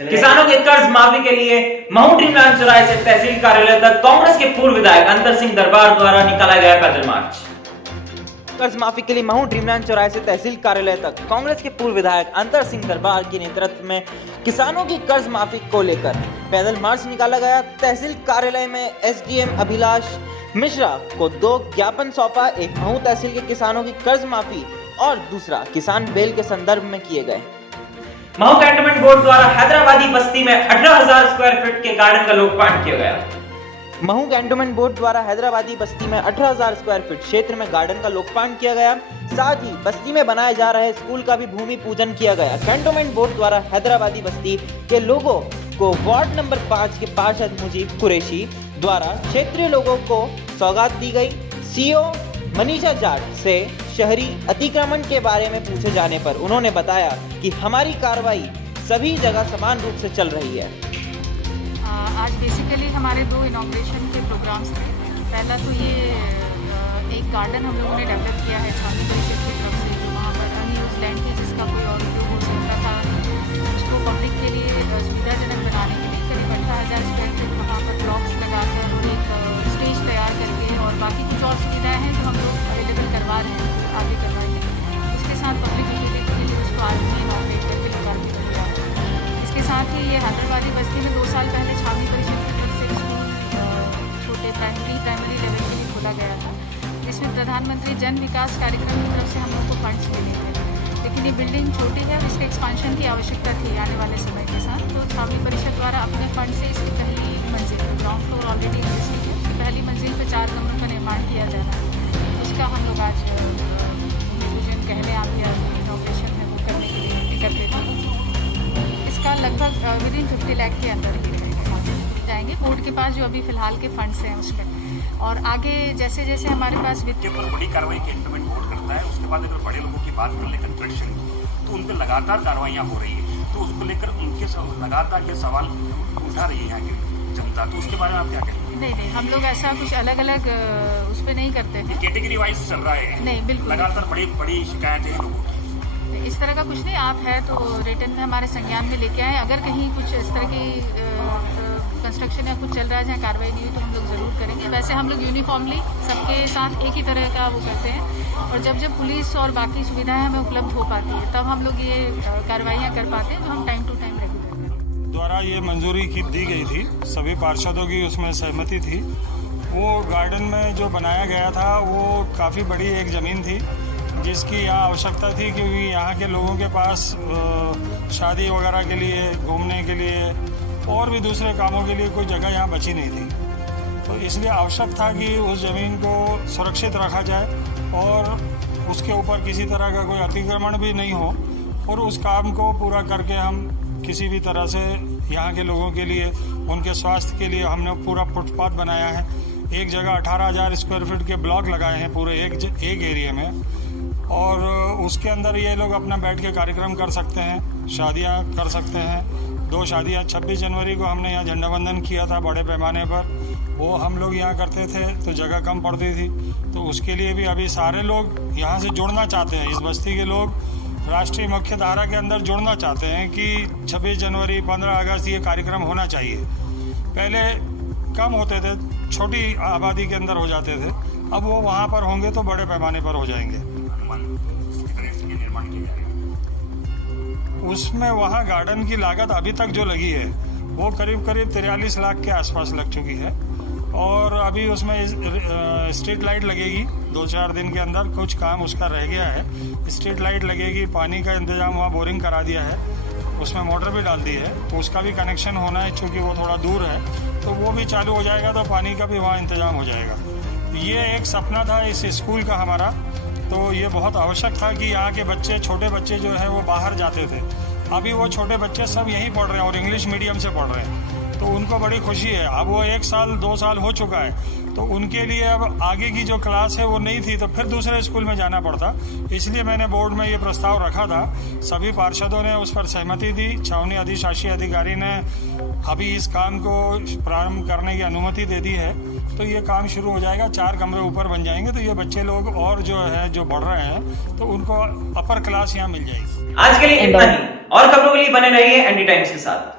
किसानों के कर्ज माफी के लिए महू ड्रीमलैंड चौराहे से तहसील कार्यालय तक कांग्रेस के पूर्व विधायक अंतर सिंह दरबार द्वारा निकाला गया पैदल मार्च। कर्ज माफी के लिए महू ड्रीमलैंड चौराहे से तहसील कार्यालय तक कांग्रेस के पूर्व विधायक अंतर सिंह दरबार के नेतृत्व में किसानों की कर्ज माफी को लेकर पैदल मार्च निकाला गया। तहसील कार्यालय में एसडीएम अभिलाष मिश्रा को 2 ज्ञापन सौंपा, एक महू तहसील के किसानों की कर्ज माफी और दूसरा किसान बेल के संदर्भ में किए गए। महू कैंटोनमेंट बोर्ड द्वारा हैदराबादी बस्ती में 18,000 स्क्वायर फीट के गार्डन का लोकार्पण किया गया। महू कैंटोनमेंट बोर्ड द्वारा हैदराबादी बस्ती में 18,000 स्क्वायर फीट क्षेत्र में गार्डन का लोकार्पण किया गया। साथ ही बस्ती में बनाए जा रहे स्कूल का भी भूमि पूजन किया गया। कैंटोनमेंट बोर्ड द्वारा हैदराबादी बस्ती के लोगों को वार्ड नंबर 5 के पार्षद मुजीब कुरैशी द्वारा क्षेत्रीय लोगों को सौगात दी गई। सीओ मनीषा जाट से शहरी अतिक्रमण के बारे में पूछे जाने पर उन्होंने बताया कि हमारी कार्रवाई सभी जगह समान रूप से चल रही है। आज बेसिकली हमारे 2 इनॉग्रेशन के प्रोग्राम्स थे। पहला तो ये एक गार्डन हम लोगों ने डेवलप किया है छावनी परिषद की तरफ से, जो वहाँ पर अनयूज लैंड थी जिसका कोई और उपयोग हो सकता था, उसको पब्लिक के लिए सुविधाजनक बनाने के लिए करीब 18,000 स्क्वायर फीट वहाँ पर ब्लॉक्स लगाकर एक स्टेज तैयार करके और बाकी कुछ और सुविधाएँ हैं जो हम लोग अवेलेबल करवा रहे हैं, आगे करवाएंगे। उसके साथ पब्लिक यूटिलिटी के लिए उसको आज में इनॉग्रेट करके लोकार्पण किया। इसके साथ ही ये हैदराबादी बस्ती में 2 साल पहले छावनी परिषद की तरफ से स्कूल छोटे प्राइमरी लेवल के लिए खोला गया था, जिसमें प्रधानमंत्री जन विकास कार्यक्रम की तरफ से हम लोग को फंड्स मिले थे। लेकिन ये बिल्डिंग छोटी है और इसके एक्सपांशन की आवश्यकता थी आने वाले समय के साथ, तो छावनी परिषद द्वारा अपने फंड से इसकी पहली मंजिल, ग्राउंड फ्लोर ऑलरेडी एग्जिस्टिंग है, उसकी पहली मंजिल पर 4 कमरों का निर्माण किया जा रहा है। उसका हम लोग आज भूमि पूजन कहले आप या इनॉग्रेशन है वो करने के लिए एकत्रित हैं। इसका लगभग विदिन 50 लाख के अंदर ही जाएंगे बोर्ड के पास जो अभी फिलहाल के फंड्स हैं उस पर, और आगे जैसे जैसे हमारे पास के ऊपर बड़ी कार्रवाई कैंटोनमेंट बोर्ड करता है। उसके बाद अगर बड़े लोगों की बात कर ले कंस्ट्रक्शन तो उन पर लगातार कार्रवाइयाँ हो रही है, तो उसको लेकर उनके लगातार ये सवाल उठा रही है यहाँ की जनता, तो उसके बारे में आप क्या कहेंगे? नहीं, हम लोग ऐसा कुछ अलग अलग उस पर नहीं करते हैं, कैटेगरी वाइज चल रहा है। नहीं, बिल्कुल लगातार बड़ी शिकायतें हैं लोगों की। इस तरह का कुछ नहीं, आप है तो रिटर्न में हमारे संज्ञान में लेके आए। अगर कहीं कुछ इस तरह की कंस्ट्रक्शन या कुछ चल रहा है जहाँ कार्रवाई नहीं हुई तो हम लोग ज़रूर करेंगे। वैसे हम लोग यूनिफॉर्मली सबके साथ एक ही तरह का वो करते हैं, और जब जब पुलिस और बाकी सुविधाएं हमें उपलब्ध हो पाती है तब हम लोग ये कार्रवाइयाँ कर पाते हैं, जो हम टाइम टू टाइम रेगुलर द्वारा ये मंजूरी की दी गई थी, सभी पार्षदों की उसमें सहमति थी। वो गार्डन में जो बनाया गया था वो काफ़ी बड़ी एक ज़मीन थी जिसकी यहाँ आवश्यकता थी, क्योंकि यहाँ के लोगों के पास शादी वगैरह के लिए, घूमने के लिए और भी दूसरे कामों के लिए कोई जगह यहाँ बची नहीं थी। तो इसलिए आवश्यक था कि उस ज़मीन को सुरक्षित रखा जाए और उसके ऊपर किसी तरह का कोई अतिक्रमण भी नहीं हो, और उस काम को पूरा करके हम किसी भी तरह से यहाँ के लोगों के लिए, उनके स्वास्थ्य के लिए हमने पूरा फुटपाथ बनाया है। एक जगह 18,000 स्क्वायर फीट के ब्लॉक लगाए हैं पूरे एक एरिया में, और उसके अंदर ये लोग अपना बैठ के कार्यक्रम कर सकते हैं, शादियाँ कर सकते हैं। 2 शादियाँ 26 जनवरी को हमने यहाँ झंडा वंदन किया था बड़े पैमाने पर, वो हम लोग यहाँ करते थे तो जगह कम पड़ती थी, तो उसके लिए भी अभी सारे लोग यहाँ से जुड़ना चाहते हैं। इस बस्ती के लोग राष्ट्रीय मुख्य धारा के अंदर जुड़ना चाहते हैं कि 26 जनवरी 15 अगस्त ये कार्यक्रम होना चाहिए। पहले कम होते थे, छोटी आबादी के अंदर हो जाते थे, अब वो वहाँ पर होंगे तो बड़े पैमाने पर हो जाएंगे। उसमें वहाँ गार्डन की लागत अभी तक जो लगी है वो करीब 43 लाख के आसपास लग चुकी है, और अभी उसमें स्ट्रीट लाइट लगेगी 2-4 दिन के अंदर, कुछ काम उसका रह गया है। स्ट्रीट लाइट लगेगी, पानी का इंतज़ाम वहाँ बोरिंग करा दिया है, उसमें मोटर भी डाल दी है, उसका भी कनेक्शन होना है चूँकि वो थोड़ा दूर है, तो वो भी चालू हो जाएगा तो पानी का भी वहाँ इंतज़ाम हो जाएगा। ये एक सपना था इस स्कूल का हमारा, तो ये बहुत आवश्यक था कि यहाँ के बच्चे, छोटे बच्चे जो हैं वो बाहर जाते थे, अभी वो छोटे बच्चे सब यहीं पढ़ रहे हैं और इंग्लिश मीडियम से पढ़ रहे हैं, तो उनको बड़ी खुशी है। अब वो 1 साल 2 साल हो चुका है, तो उनके लिए अब आगे की जो क्लास है वो नहीं थी, तो फिर दूसरे स्कूल में जाना पड़ता। इसलिए मैंने बोर्ड में ये प्रस्ताव रखा था, सभी पार्षदों ने उस पर सहमति दी। छावनी अधिशासी अधिकारी ने अभी इस काम को प्रारंभ करने की अनुमति दे दी है, तो ये काम शुरू हो जाएगा। 4 कमरे ऊपर बन जाएंगे, तो ये बच्चे लोग और जो है जो बढ़ रहे हैं तो उनको अपर क्लास यहाँ मिल जाएगी। आज के लिए इतना ही, और खबरों के लिए बने रहिए एनडी टाइम्स के साथ।